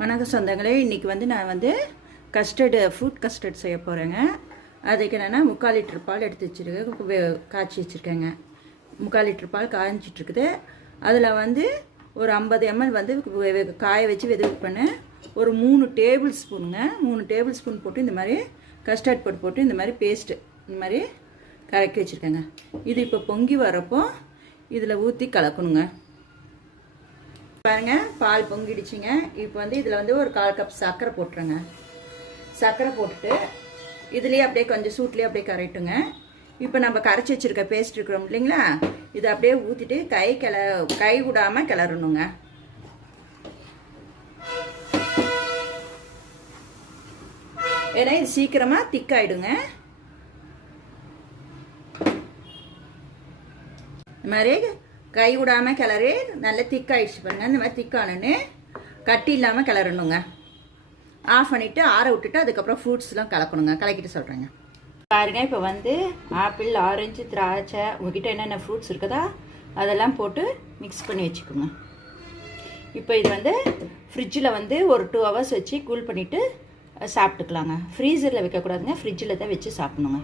வணக்கம் சொந்தங்களே இன்றைக்கி வந்து நான் வந்து கஸ்டர்டு ஃப்ரூட் கஸ்டர்ட் செய்ய போகிறேங்க அதுக்கு என்னென்னா முக்கால் லிட்டர் பால் எடுத்து வச்சுருக்கேன். காய்ச்சி வச்சுருக்கேங்க. முக்கால் லிட்டர் பால் காயஞ்சிட்டுருக்குது அதில் வந்து ஒரு ஐம்பது எம்எல் வந்து காய வச்சு வெது பண்ணேன் ஒரு மூணு டேபிள் ஸ்பூனுங்க. மூணு டேபிள் ஸ்பூன் போட்டு இந்த மாதிரி கஸ்டர்ட் போட்டு போட்டு இந்த மாதிரி பேஸ்ட்டு இந்த மாதிரி கலக்கி வச்சுருக்கேங்க. இது இப்போ பொங்கி வரப்போ இதில் ஊற்றி கலக்கணுங்க. பாருங்க பால் பொங்கிடுச்சுங்க. இப்போ வந்து இதில் வந்து ஒரு கால் கப் சர்க்கரை போட்டுருங்க. சர்க்கரை போட்டுட்டு இதுலேயே அப்படியே கொஞ்சம் சூட்லேயே அப்படியே கரைட்டுங்க இப்போ நம்ம கரைச்சி வச்சிருக்க பேஸ்ட் இருக்கிறோம் இல்லைங்களா? இதை அப்படியே ஊற்றிட்டு கை கிள கை விடாமல் கிளறணுங்க. ஏன்னா இது சீக்கிரமாக திக்காயிடுங்க இந்த மாதிரி கை விடாமல் கிளறி. நல்ல திக்காயிடுச்சு பாருங்க. இந்த மாதிரி திக்கானு கட்டி இல்லாமல் கிளறணுங்க. ஆஃப் பண்ணிவிட்டு ஆற விட்டுட்டு அதுக்கப்புறம் ஃப்ரூட்ஸ்லாம் கலக்கணுங்க. கலக்கிட்டு சொல்கிறேங்க பாருங்க இப்போ வந்து ஆப்பிள் ஆரஞ்சு திராட்சை உங்ககிட்ட என்னென்ன ஃப்ரூட்ஸ் இருக்குதா அதெல்லாம் போட்டு மிக்ஸ் பண்ணி வச்சுக்கோங்க. இப்போ இது வந்து ஃப்ரிட்ஜில் வந்து ஒரு டூ ஹவர்ஸ் வச்சு கூல் பண்ணிவிட்டு சாப்பிட்டுக்கலாங்க. ஃப்ரீசரில் வைக்கக்கூடாதுங்க. ஃப்ரிட்ஜில் தான் வச்சு சாப்பிடணுங்க.